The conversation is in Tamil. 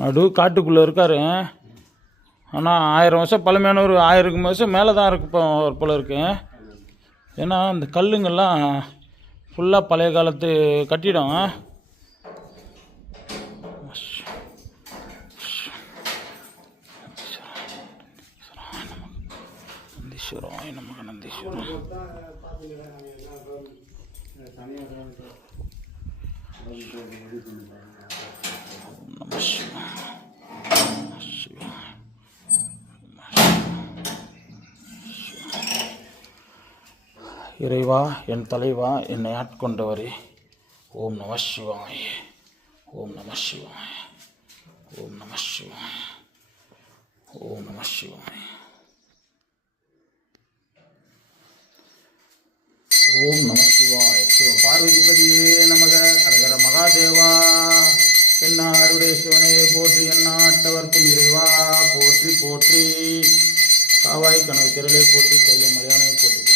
நடு காட்டுக்குள்ளே இருக்கார். ஆனால் 1000 வருஷம் பழமையான ஒரு 1000 வருஷம் மேலே தான் இருக்கு போல இருக்கு. ஏன்னா இந்த கல்லுங்கள்லாம் ஃபுல்லாக பழைய காலத்து கட்டிடம். நந்தீஸ்வராய நமக நந்தீஸ்வரா. நம இறைவா, என் தலைவா, என்னை ஆட்கொண்டவரே. ஓம் நம சிவாய, ஓம் நம சிவாய, ஓம் நம சிவாய, ஓம் நம சிவாய, ஓம் நம சிவாய. சிவ பார்வதிபதியே நமக. அரகர மகாதேவா. என்னாருடைய சிவனே போற்றி, எந்நாட்டவர்க்கும் இறைவா போற்றி போற்றி. காவாய் கனவு திரளே போற்றி, கையில மலையானே போற்றி.